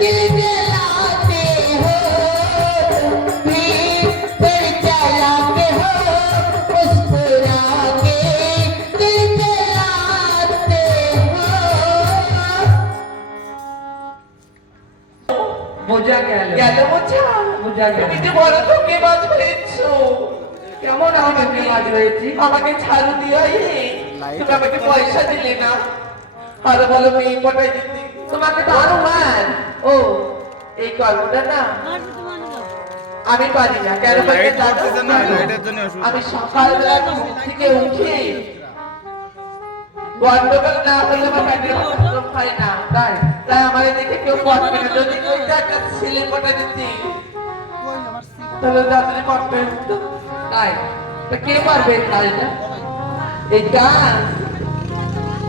दिल जलाते हो तुम्हें फिर जलाते हो मुस्कुरा के दिल जलाते हो বোঝা গেল গেল বোঝা বোঝা গেল তুমি যে বড় ধোঁকেবাজ হয়েছো। কেমন আমাকে কাজ হয়েছি আমাকে ঝাড়ু দিয়ে তুমি আমাকে পয়সা দিলে না আর বলো মেয়ে পটাই দিতে তোমাকে তো আরো মান ও এই কর্মটা না আমি পারি না কেন বলতে জানো? আমি সকালবেলা ঘুম থেকে উঠে গন্ডগোল না হলে আমার পেটে ভাত খাই না তাই তাই আমার দেখে কেউ পড়বে না যদি ওইটা একটা ছেলে পটাই দিতি তাহলে তাড়াতাড়ি পড়বে তাই তা কে পারবে এই কাজটা এই ডান্স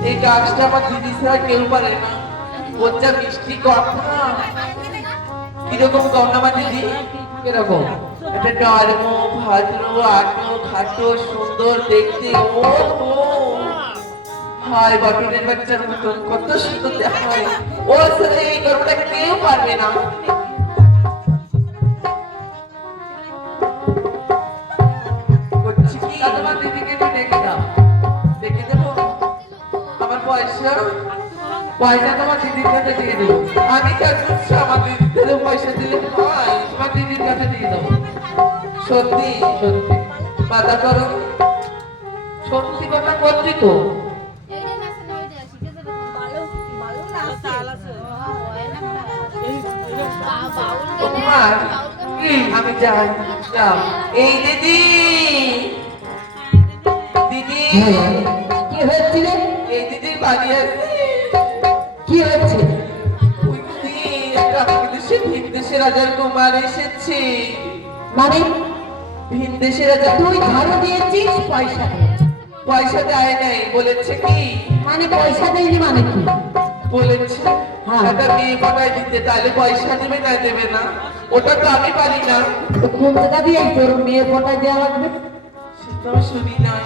এই ডান্সটা আমার দিদি ছাড়া কেউ পারে না ওর যা মিষ্টি কথা কিরকম কম না আমার দিদি কিরকম একটা নরম ভদ্র আটো খাটো সুন্দর দেখতে ও হায় বটনের বাচ্চার মতন কত সুন্দর দেখায় ও ছেলে এই গর্বটাকে কেউ পারবে না করছি কি তোমার দিদিকে একটু ডেকে দাও দেখে দেবো আমার পয়সা পয়সা তোমার দিদির কাছে দিয়ে দেবো আমি কেন আমার দিদিদের পয়সা দিলে হয় তোমার দিদির কাছে দিয়ে দেবো সত্যি সত্যি বাধা করো সত্যি কথা করছি তো তোমার আমি যাই যাও এই দিদি দিদি কি হয়েছে রে? এই দিদির বাড়ি আছে কি হয়েছে? ওই দিদি একটা বিদেশে ভিনদেশে রাজার কুমার এসেছে মানে ভিনদেশে রাজা তুই ধারো দিয়েছিস পয়সা দিয়েছিস পয়সা দেয় নাই বলেছে কি মানে পয়সা দেয়নি মানে কি? বলেছে হ্যাঁ। একটা মেয়ে পাঠায় দিতে তাহলে পয়সা দেবে না দেবে না ওটা তো আমি পারি না তো কোন জায়গা দিয়ে তোর মেয়ে পটায় দেওয়া লাগবে? সেটাও শুনি নাই